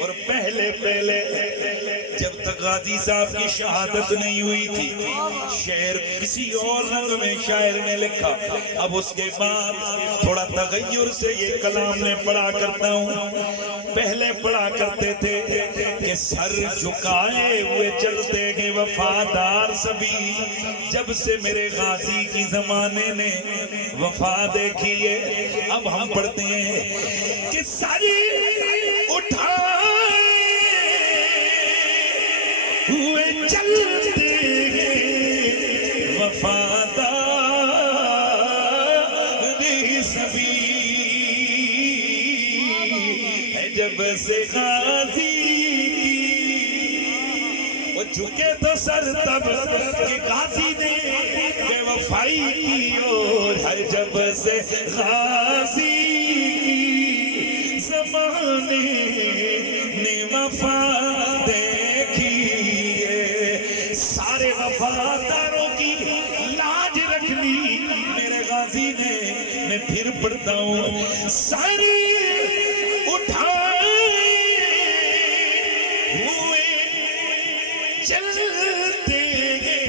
اور پہلے جب تک غازی صاحب کی شہادت نہیں ہوئی تھی شعر کسی اور رنگ میں شاعر نے لکھا. اب اس کے بعد تھوڑا تغیر سے یہ کلام میں پڑھا کرتا ہوں. پہلے پڑھا کرتے تھے کہ سر جھکائے ہوئے چلتے گے وفادار سبھی. جب سے میرے غازی کی زمانے نے وفا دیکھی ہے. اب ہم پڑھتے ہیں کہ سر اٹھائے ہوئے چلتے گے وفادار سبھی. ہے جب سے غازی وہ جھکے تو سر تب کہ غازی نے بے وفائی کی. اور ہر جب سے غازی کی زمانے نے وفا دیکھی ہے. سارے وفاداروں کی لاج رکھ لی میرے غازی نے. میں پھر پڑھتا ہوں سر اٹھائے ہوئے چلتے گے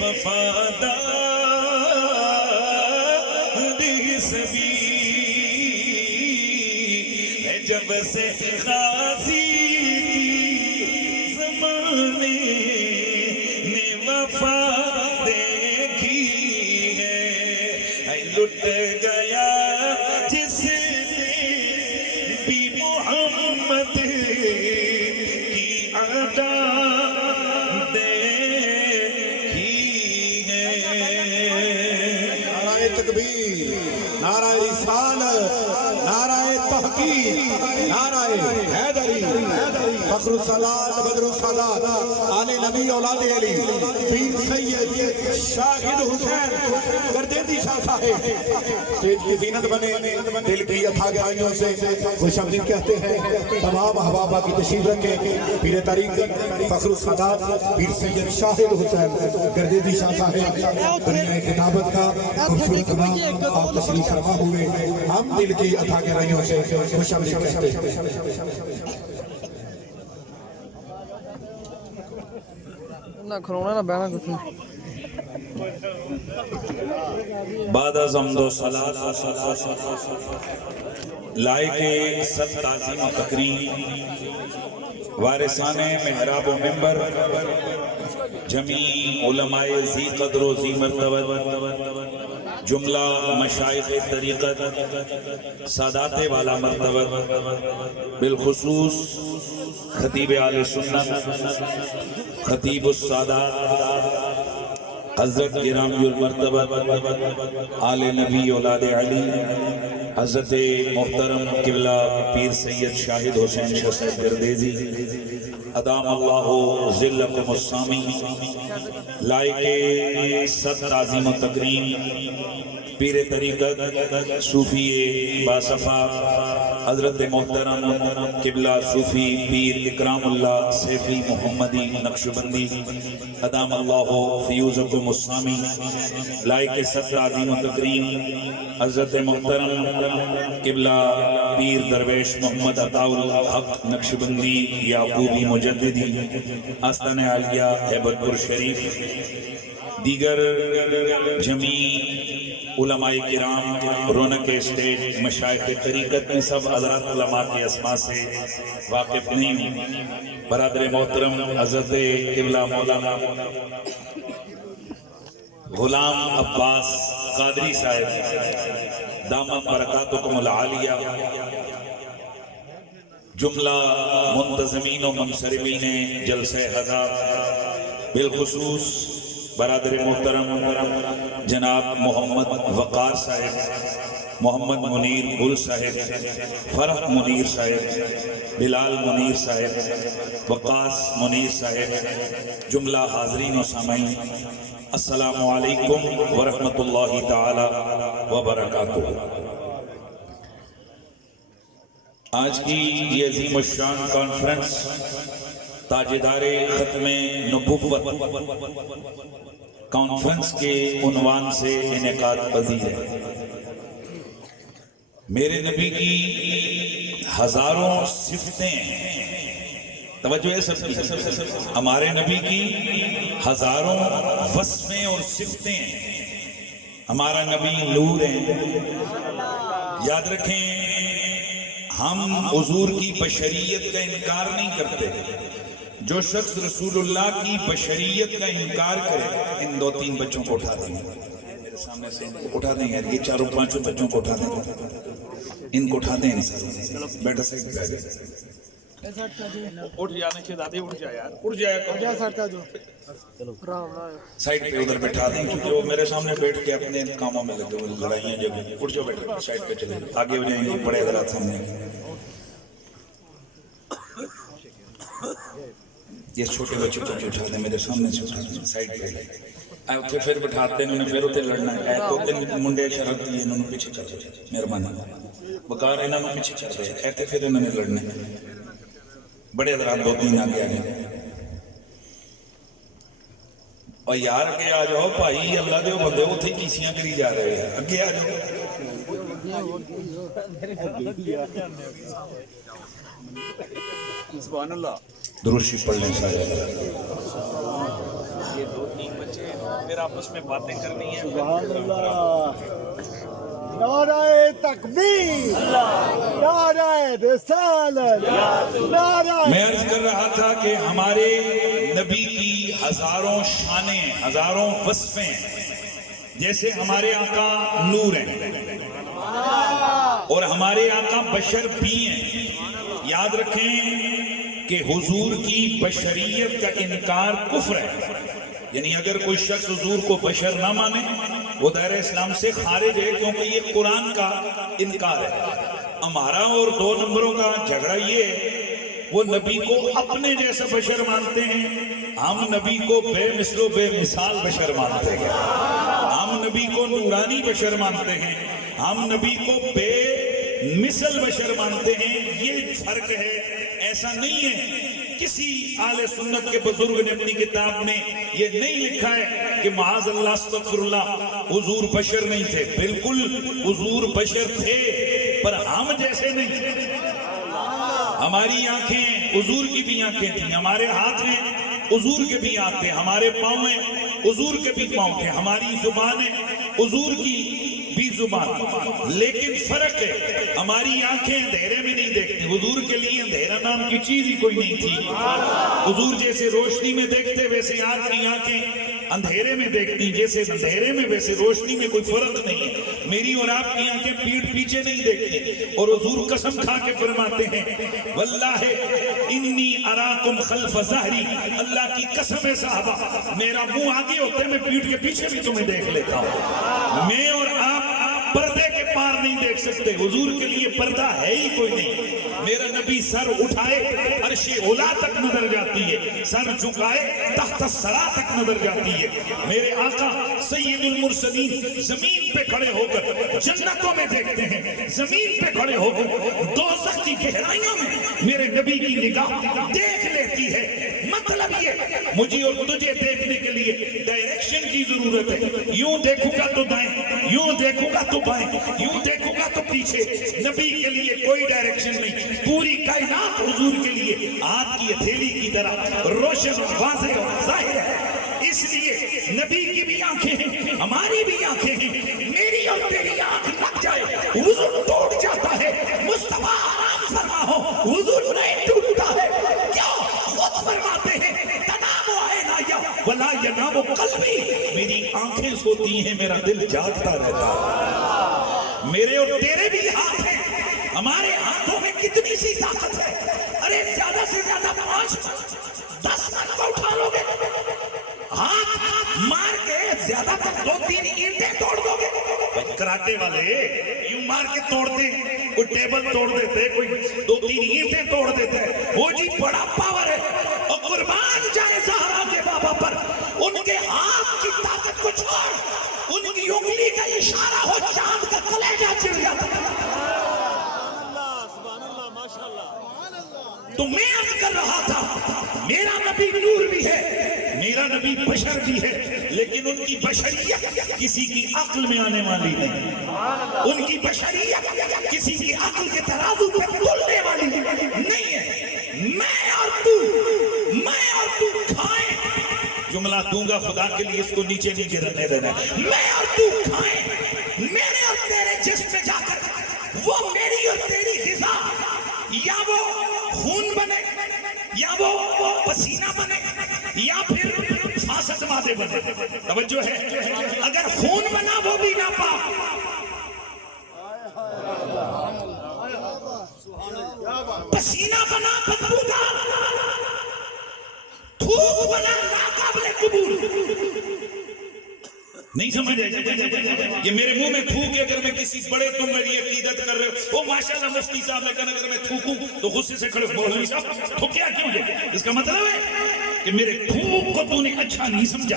وفادار سبھی. ہے جب سے غازی کی زمانے نے وفا دیکھی ہے. لٹ گیا جس نے بھی محمد کی ادا دیکھی ہے. نعرہ تکبیر، نعرہ رسالت، نعرہ تحقیق، نعرہ حیدری، فخر الصلاة بدر الصلاة آل نبی اولاد علی پیر سید شاہد حسین گردیزی شاہ صاحب سٹیج کی زینت بنے. دل کی اتھا گہرائیوں سے خوش آمدید کہتے ہیں. تمام احبابہ کی تشریف رکھے. پیر طریق فخر الصلاة پیر سید شاہد حسین گردیزی شاہ صاحب دنیا کتابت کا خوبصورت نام آپ تشریف فرما ہوئے. ہم دل کی اتھا گہرائیوں سے خوش آمدید کہتے ہیں. نہ کھرونا نہ بینا کچھ نہیں. بعد از حمد و صلاۃ لائق سب تعظیم و تکریم وارثان محراب و منبر جمیع علماء ذی قدر و ذی مرتبت جملہ مشائخ طریقت سادات والا مرتبت بالخصوص خطیب آل سنت خطیب السادات حضرت گرامی المرتبت آل نبی اولاد علی حضرت محترم قبلہ پیر سید شاہد حسین شاہ صاحب گردیزی ادام اللہ ذلکم السامی لائق صد تعظیم و تکریم پیر طریقت صوفی باصفا حضرت محترم قبلہ صوفی پیر اکرام اللہ سیفی محمدی نقشبندی ادام اللہ فیوزکم السامی لائق صد تعظیم و تکریم حضرت محترم قبلہ پیر درویش محمد عطا الحق نقشبندی یعقوبی مجددی آستان عالیہ ہیبت پور شریف دیگر جمیع علماء کرام رونق اسٹیج مشائخ طریقت میں سب حضرات علماء کے اسماء سے واقف نہیں ہوں. برادر محترم حضرت قبلہ مولانا غلام عباس قادری صاحب دامت برکاتکم العالیہ جملہ منتظمین و منصرمین جلسہ حضار بالخصوص برادر محترم جناب محمد وقار صاحب محمد منیر گل صاحب فرح منیر صاحب بلال منیر صاحب وقاص منیر صاحب جملہ حاضرین و سامعین السلام علیکم ورحمۃ اللہ تعالی وبرکاتہ. آج کی یہ عظیم الشان کانفرنس تاجدار ختم نبوت کانفرنس کے عنوان سے انعقاد پذیر ہے. میرے نبی کی ہزاروں صفتیں ہیں. توجہ ہے سب کی. ہمارے نبی کی ہزاروں وصفیں اور صفتیں ہیں. ہمارا نبی نور ہے. یاد رکھیں ہم حضور کی بشریت کا انکار نہیں کرتے. جو شخص رسول اللہ کی بشریت کا انکار کرے ان 2-3 بچوں کو اٹھا دیں گے میرے سامنے سے. اٹھا دیں گے یہ 4-5 بچوں کو اٹھا دیں گے. ان کو اٹھا دیں ان سے. بیٹا سے اٹھ جانے کے دادی اٹھ جائے یار اٹھ جائے سائڈ پہ ادھر بٹھا دیں کیونکہ وہ میرے سامنے بیٹھ کے اپنے کاموں میں لگے ہوئے لڑائیاں جب. اٹھ جاؤ بیٹا سائڈ پہ چلے آگے ہو جائیں گے بڑے حضرات سامنے. یہ چھوٹے بچے کو اٹھا دیں میرے سامنے سے اٹھا دیں سائڈ پہ. اتنے پھر بٹھاتے ہیں انہوں نے پھر اتنے لڑنا ہے. 2-3 منڈے شرط دیے انہوں نے پیچھے کر دیا. مہربانی بکار انہوں نے پیچھے کر دیا. ایتے پھر انہوں نے لڑنا ہے. بڑے حضرات 2-3 آگے آگے. اور یار اگے آ جاؤ بھائی اللہ دے بندے اتنے کیسیاں کری جا رہے ہیں. اگے آ جاؤ. سبحان اللہ. درود شریف پڑھ لیں سارے. یہ 2-3 بچے پھر آپس میں باتیں کرنی ہیں. سبحان اللہ. نعرہ تکبیر، نعرہ رسالت، نعرہ. میں عرض کر رہا تھا کہ ہمارے نبی کی ہزاروں شانیں ہزاروں وصفیں ہیں. جیسے ہمارے آقا نور ہیں اور ہمارے آقا بشر بھی ہیں. یاد رکھیں کہ حضور کی بشریت کا انکار کفر ہے. یعنی اگر کوئی شخص حضور کو بشر نہ مانے وہ دائرہ اسلام سے خارج ہے کیونکہ یہ قرآن کا انکار ہے. ہمارا اور 2 نمبروں کا جھگڑا یہ ہے وہ نبی کو اپنے جیسا بشر مانتے ہیں. ہم نبی کو بے مثل و بے مثال بشر مانتے ہیں. ہم نبی کو نورانی بشر مانتے ہیں. ہم نبی کو بے مثل بشر مانتے ہیں. یہ فرق ہے. ایسا نہیں ہے. کسی اہل سنت کے بزرگ نے اپنی کتاب میں یہ نہیں لکھا ہے کہ معاذ اللہ استغفر اللہ حضور بشر نہیں تھے. بالکل حضور بشر تھے پر ہم جیسے نہیں. ہماری آنکھیں حضور کی بھی آنکھیں تھیں. ہمارے ہاتھ ہیں حضور کے بھی ہاتھ تھے. ہمارے پاؤں ہیں حضور کے بھی پاؤں تھے. ہماری زبان ہے حضور کی بھی زبان. لیکن فرق ہے ہماری آنکھیں اندھیرے میں نہیں دیکھتی. حضور کے لیے اندھیرا نام کی چیز ہی کوئی نہیں تھی. حضور جیسے روشنی میں دیکھتے ویسے آپ کی آنکھیں اندھیرے میں دیکھتی. جیسے اندھیرے میں ویسے روشنی میں کوئی فرق نہیں ہے. میری اور آپ کی آنکھیں پیٹھ پیچھے نہیں دیکھتی. اور حضور قسم کھا کے فرماتے ہیں واللہ انی اراکم خلف ظہری. اللہ کی قسم ہے صحابہ میرا منہ آگے ہوتے میں پیٹھ کے پیچھے بھی تمہیں دیکھ لیتا ہوں. میں اور آپ پردے کے پار نہیں دیکھ سکتے. حضور کے لیے پردہ ہے ہی کوئی نہیں. میرا نبی سر اٹھائے عرش اولا تک نظر جاتی ہے. سر جھکائے تحت الثری تک نظر جاتی ہے. میرے آقا سید المرسلین زمین پہ کھڑے ہو کر جنتوں میں دیکھتے ہیں. زمین پہ کھڑے ہو کر دوزخ کی گہرائیوں میں میرے نبی کی نگاہ دیکھ لیتی ہے. مطلب یہ مجھے اور تجھے دیکھنے کے لیے ڈائریکشن کی ضرورت ہے. یوں دیکھوں گا تو دائیں, یوں دیکھوں گا تو بائیں, یوں دیکھوں گا تو پیچھے. نبی کے لیے کوئی ڈائریکشن نہیں. پوری کائنات حضور کے لیے آپ کی ہتھیلی کی طرح روشن واضح اور ظاہر ہے. اس لیے نبی کی بھی آنکھیں ہیں ہماری بھی آنکھیں ہیں. میری اور تیری آنکھ لگ جائے وضو ٹوٹ جاتا ہے. مصطفیٰ آرام فرما ہو وضو نہیں ٹوٹتا ہے. کیوں؟ خود فرماتے ہیں تنام عینایا ولا ینام قلبی. میری آنکھیں سوتی ہیں میرا دل جاگتا رہتا ہے. میرے اور تیرے بھی ہاتھ ہیں. ہمارے ہاتھوں میں کتنی سی طاقت ہے. ارے زیادہ سے زیادہ 5-10 منٹ اٹھا لو گے. ہاتھ مار کے زیادہ تر 2-3 اینٹیں توڑ دو گے. کراٹے والے یوں مار کے توڑتے, کوئی ٹیبل توڑ دیتے, کوئی 2-3 اینٹیں توڑ دیتے. وہ جی بڑا پاور ہے. اور قربان جائے زہرا کے بابا پر. ان کے ہاتھ کی طاقت کو چھوڑ, ان کی انگلی کا اشارہ ہو چاند کا کلیجہ چڑھ جاتا. تو میں عرض کر رہا تھا میرا نبی نور بھی ہے، میرا نبی بشر بھی ہے، لیکن ان کی بشریت کسی کی عقل میں آنے والی نہیں، ان کی بشریت کسی کی عقل کے ترازو پہ تلنے والی نہیں ہے۔ میں اور تو کھائیں، جملہ دوں گا خدا کے لیے، اس کو نیچے نہیں گرنے دینا، میں اور تو کھائیں، میرے اور تیرے جسم میں جا کر وہ میری اور تیری غذا یا وہ خون بنے یا وہ پسینہ بنے یا پھر فاسد مادے بنے۔ توجہ ہے، اگر خون بنا وہ بھی ناپاک، پسینہ بنا بدبودار، تھوک بنا ناقابل قبول۔ نہیں سمجھے؟ یہ میرے منہ میں تھوک ہے، اگر میں کسی بڑے تم میری عقیدت کر رہے ہو، ماشاءاللہ مفتی صاحب نے کہا اگر میں تھوکوں تو غصے سے کھڑے مولوی صاحب تھوکیا کیوں ہے؟ اس کا مطلب ہے کہ میرے تھوک کو تو نے اچھا نہیں سمجھا،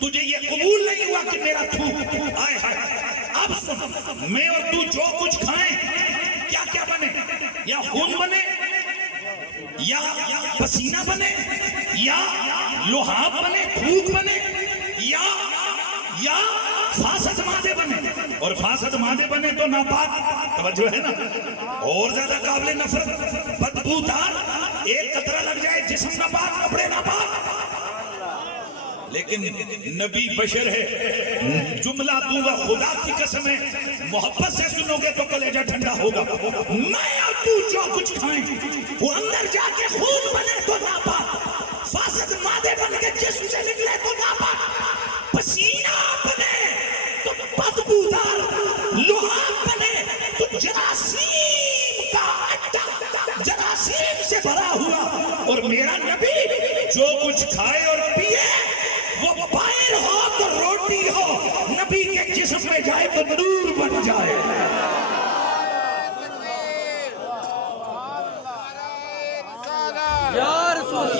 تجھے یہ قبول نہیں ہوا کہ میرا تھوک آئے ہائے۔ اب سن، میں اور تو جو کچھ کھائیں کیا کیا بنے؟ یا خون بنے یا پسینہ بنے یا لوہاب بنے، تھوک بنے یا فاسد مادے بنے، اور فاسد مادے بنے تو ناپاک، توجہ ہے نا، اور زیادہ قابل نفرت بدبودار، ایک قطرہ لگ جائے جسم ناپاک، کپڑے ناپاک، لیکن نبی بشر ہے۔ جملہ دوں گا خدا کی قسم ہے، محبت سے سنو گے تو کلیجہ ٹھنڈا ہوگا۔ میں اور تو جو کچھ کھائیں وہ اندر جا کے خون بنے تو ناپاک، فاسد مادے بن کے جسم سے نکلے تو ناپاک، پسینہ بنے تو بدبودار، لوہاب بنے تو جراثیم کا اڈا، جراثیم سے بھرا ہوا۔ اور میرا نبی جو کچھ کھائے اور پیے وہ باہر ہو تو روٹی ہو، نبی کے جسم میں جائے تو نور بن جائے۔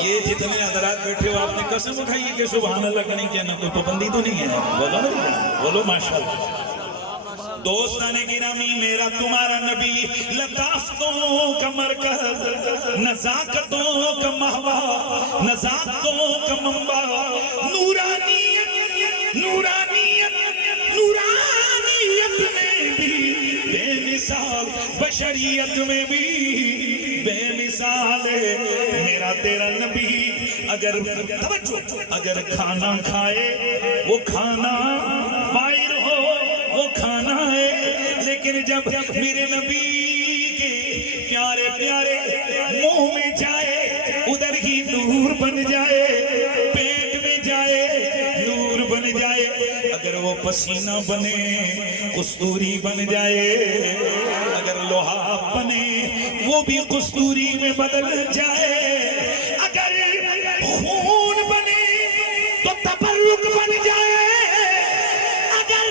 یہ جتنے حضرات بیٹھے ہو آپ نے قسم اٹھائی کہ سبحان اللہ کریں کیا نہ کوئی پابندی تو نہیں ہے؟ بولو ماشاءاللہ۔ دوستان گرامی، میرا تمہارا نبی لطافتوں کا مرکز، نزاکتوں کا محور، نزاکتوں کا منبع، نورانیت میں بھی بے مثال، بشریت میں بھی بے مثال ہے میرا تیرا نبی۔ اگر کھانا کھائے وہ کھانا باہر ہو وہ کھانا ہے، لیکن جب میرے نبی کے پیارے پیارے منہ میں جائے ادھر ہی نور بن جائے، پیٹ میں جائے نور بن جائے، اگر وہ پسینہ بنے قصوری بن جائے، اگر لوہاب بنے وہ بھی قصوری میں بدل جائے، اگر خون بنے تو تبرک بن جائے، اگر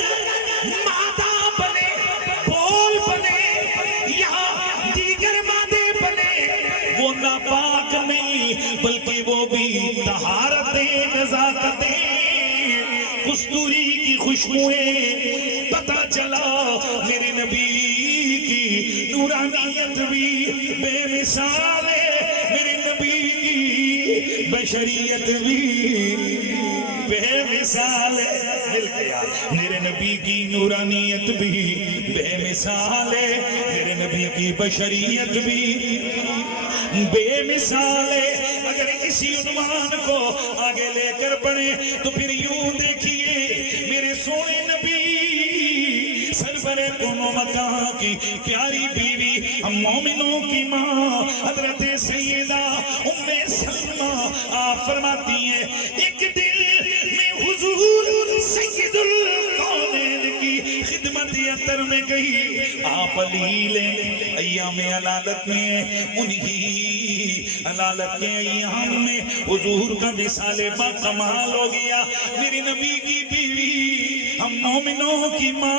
مادہ بنے، بول بنے یا دیگر مادے بنے، وہ ناپاک نہیں بلکہ وہ بھی طہارتیں، نزاکتیں، قصوری کی خوشبوئیں۔ پتہ چلا میرے نبی کی نورانیت بھی بے مثال ہے، میرے نبی کی بشریت بھی بے مثال ہے۔ مل گیا، میرے نبی کی نورانیت بھی بے مثال ہے، میرے نبی کی بشریت بھی بے مثال ہے۔ اگر اسی عنوان کو آگے لے کر پڑھیں تو پھر یوں دیکھیے میرے سونے نبی سرور کونو مکان کی پیاری بیوی، ہم مومنوں کی ماں حضرت سیدہ ام سلمہ آپ فرماتی ہیں ایک دل میں حضور سید الکونین کی خدمت عطر میں گئی، آپ علیلیں ایام علالت میں، انہی علالت کے ایام میں حضور کا مثال با کمال ہو گیا۔ میری نبی کی بیوی ہم مومنوں کی ماں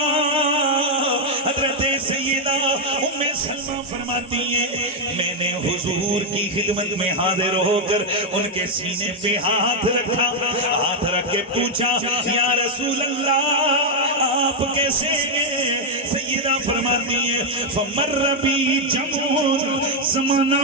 حضرت سیدہ ام سلمہ فرماتی ہیں میں نے حضور کی خدمت میں حاضر ہو کر ان کے سینے پہ ہاتھ رکھا، ہاتھ رکھ کے پوچھا یا رسول اللہ آپ کیسے ہیں؟ سیدہ فرماتی ہیں فمر بی جمعون زمانہ